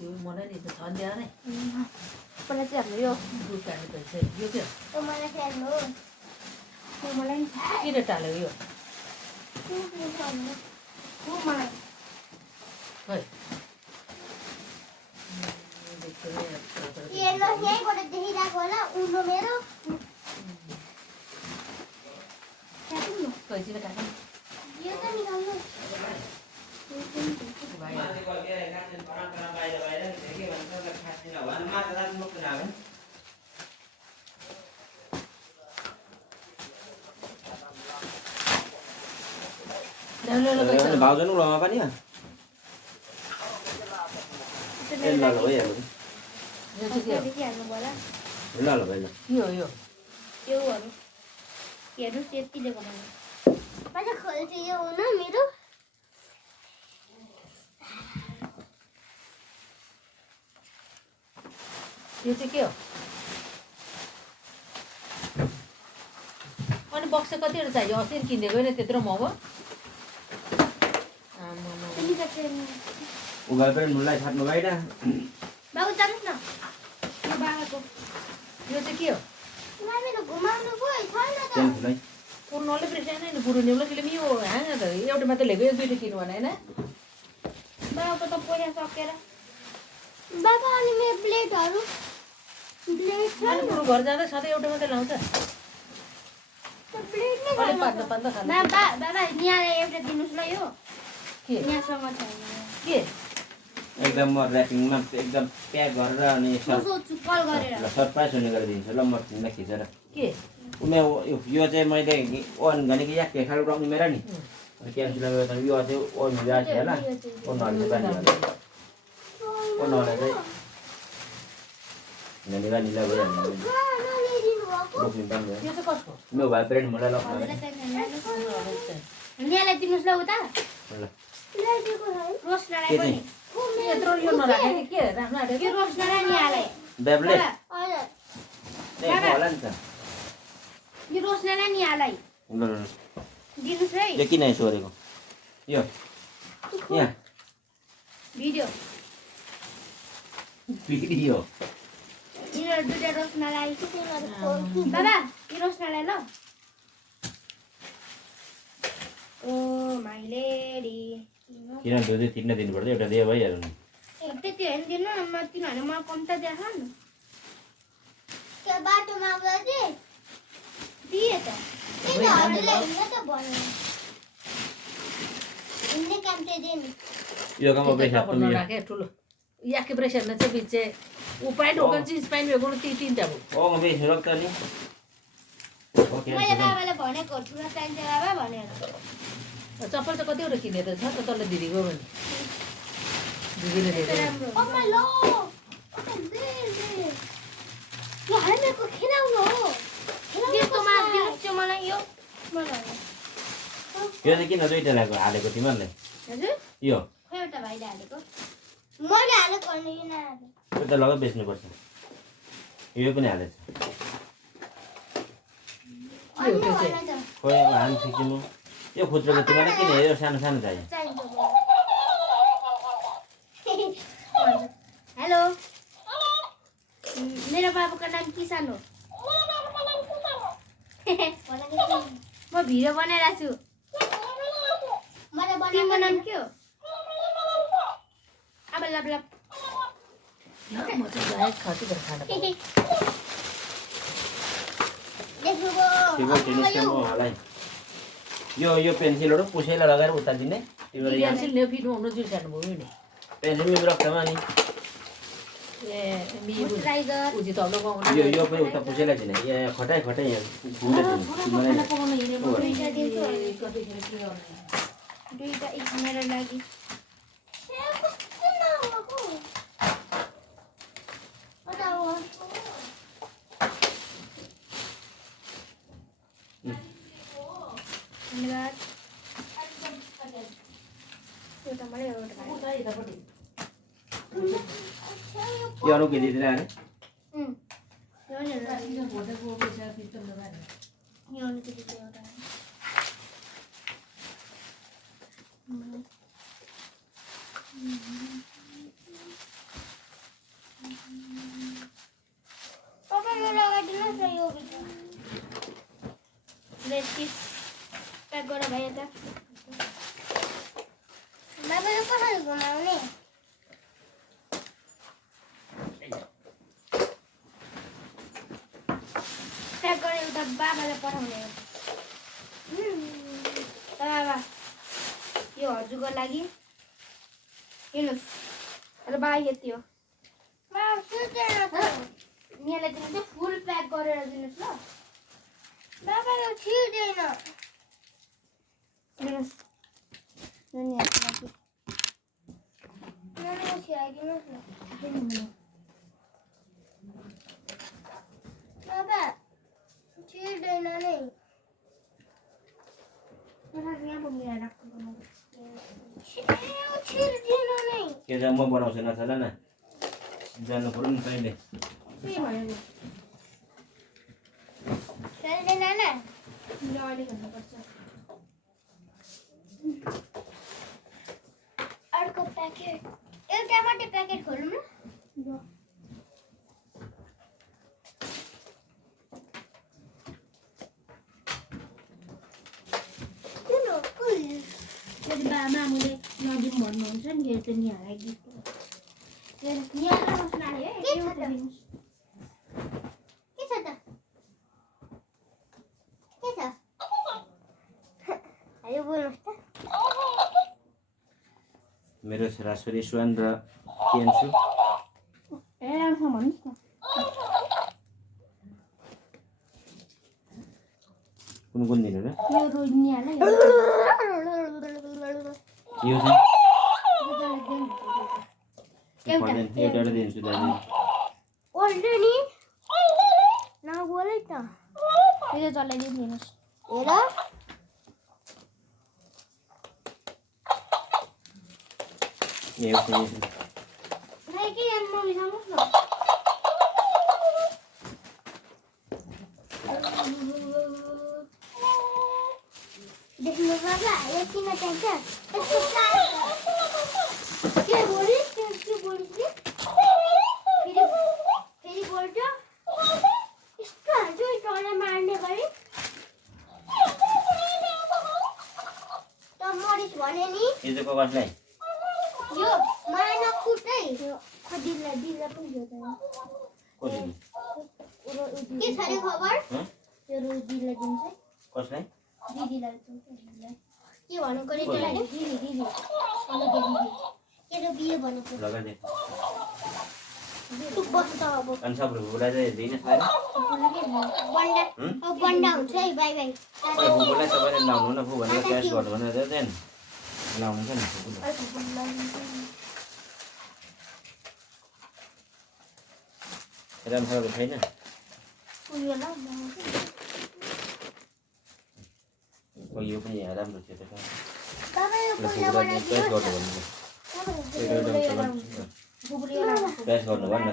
त्यो मलाई नि त छन् दिएर नै मलाई चाहिँ हाम्रो यो दुध काट्नु पर्छ यो के त्यो मलाई फेर्नु त्यो मलाई किन टाल्यो यो मलाई खै हेर्नु यहीँबाट देखिरहेको होला उनो मेरो कैँचीले काट्नु यो त निकाल्नु भाउ जानु लमा पनि ल ल भइहाल्यो यो चाहिँ के हो देखिहाल्नु होला ल ल भाइ ल के हो यो त्योहरू हेर्नु त्यतिले बनाउनु मलाई खोल्छु यो हुन मेरो यो चाहिँ के हो अनि बक्स कतिवटा चाहियो अस्ति किनिदिएको होइन त्यत्रो महँगो उगाल पनि मुलाई छाट्नु भएन बाबु जानुहोस् न यो बाबाको यो चाहिँ के हो मेरो घुमाउनु गयो छैन त टेन्सनै पुर्नले प्रेसर नै बुढो नेउला किनभने यो हाँग त एउटा मात्रै ल्याएको एक दुईवटा किन्नु भने होइन बाबाको त पैसा सकेर बाबा अनि मेरो प्लेटहरू प्लेट छ अनि बुढो घर जाँदा सधैँ एउटा मात्रै लाउँछ प्लेट नै अलिक पात्ला पात्ला खानु बाबा बाबा यहाँलाई एउटा दिनुहोस् ल यो के यहाँसँग छैन के एकदम म ऱ्यापिङमा एकदम प्याक गरेर अनि म सोध्छु कल गरेर सरप्राइज हुने गरिदिन्छु ल म तिमीलाई खिचेर के यो चाहिँ मैले ओन भनेको या केखाल रक्नु मेरो नि क्यान्सुलर यो चाहिँ ओन गएको थियो होला ओनहरूले बानी ओनहरूले चाहिँ नानीलाई निला भइहाल्नु रोक्नु पाउँदैन यो चाहिँ कसको मेरो भाइ फ्रेन्ड मलाई लग्नु यहाँलाई दिनुहोस् ल उता ल रोस्नालाई के पनि यत्रो यो नराखेको कि के राख्नु आँटेको यो रोस्नालाई नि यहाँलाई बेबले हजुर होला नि त यो रोस्नालाई नि यहाँलाई ल ल दिनुहोस् है यो किन यसो गरेको यो यहाँ भिडियो भिडियो यिनीहरू दुईटा रोस्नालाई बाबा यो रोस्नालाई ल ओ माइ लेडी किन दुई तिनवटा दिनुपर्छ एउटा दिए भइहाल्यो नि त्यति होइन दिनु न म किनभने मलाई कम त देखा नि त्यो बाटोमा आउँदा चाहिँ दिए त यो काममा पैसा नराखे ठुलो याके प्रेसर न चाहिँ बिचे ऊ पाइन्ट होकर जिन्स पाइन्ट भएको तिनवटा हो ओ म बेच्नु रोक्छ नि ओके मैले बाबालाई भनेको ठुलो चाहिन्छ बाबा भनेर चप्पल चाहिँ कतिवटा किनेको छ त तल दिदीको भने दिदीले दिएको मलाई यो यो चाहिँ किन दुईटा ल्याएको हालेको तिमीहरूले हजुर यो खै एउटा भाइले हालेको मैले हालेको होइन यो नहाले यो त लगाइ बेच्नुपर्छ यो पनि हालेछ खोइ हाल्नु सिक्छु म यो खुद्रोको तिमीलाई किन हेऱ्यो सानो सानो चाहियो हेलो मेरो बाबुको नाम किसान हो म भिडियो बनाइरहेको छु तिम्रो नाम के हो अब लब लब म चाहिँ गायक खसी गरेर खाना यो पेन्सिलहरू पुसैलाई लगाएर उता दिने पेन्सिल ने फिट हुनु जुर्सानु भयो नि पेन्सिल मेरो रक्तमा नि ए उजी तल गाउँ यो पनि उता पुसैलाई दिने यहाँ खटाइ खटाइ यहाँ दुईटा एक मेरो लागि धन्यवाद यो अरू के दिँदैन अरे गर भाइ यता बाबाले कसरी घुमाउने प्याक गरेर उता बाबालाई पठाउने बाबा यो हजुरको लागि हेर्नुहोस् र बा यति हो यहाँलाई दिनु चाहिँ फुल प्याक गरेर दिनुहोस् ल बाबाले छिर्दैन दिनुहोस् नानीहरूको लागि नानीको छिराइदिनुहोस् न बाबा छिर्दैन नै यहाँ मिलाएर राख्नु छिर्दैन नै के चाहिँ म बनाउँछु नचला न जानु पर्यो नि कहिले के भयो नि छिर्दैन न अहिले भन्नुपर्छ अर्को प्याकेट एउटा मात्रै प्याकेट खोलौँ न यदि मामुले नदिउँ भन्नुहुन्छ नि यो चाहिँ यहाँलाई गिफ्ट यहाँ नानी है के छ त अरे बोल्नुहोस् त मेरो छोराछोरी सुहान र केन्छु ए राम्रोसँग भन्नुहोस् न कुन कुन दिनु र यो रोज्नेहरूलाई यो चाहिँ एउटा दिन्छु दाजु अलरेडी नबोलै त यो जसलाई दिनुहोस् हेर यो चाहिँ के नबिसाउनुहोस् न देख्नु बाबा यो किन चाहिन्छ के बोलिस् के बोलिस् नि फेरि बोल्छ यस्तो हाल्छु टोला मार्ने गरी त मरिस भने नि यो चाहिँ कसलाई यो माना कुटै खदिला दिला पुग्यो त कसले के छ रे खबर यो रोजीलाई दिन्छ कसलाई दिदीलाई के भन्नु गरे त्यसलाई दिदी दिदी तेरो बिहे भनेको लगाइदे तु बस त अब अनि सब भुलाई चाहिँ दिइन छैन बन्डा अब बन्डा हुन्छ है बाइ बाइ भुलाई तपाईँले लाउनु न भु भनेर क्यास गर्नु भनेर चाहिँ लाउनु छ नि राम्रो छैन उयो ल यो पनि राम्रो थियो त बाबा यो क्यास गर्नु भन्नु बुबुरी क्यास गर्नु भन्न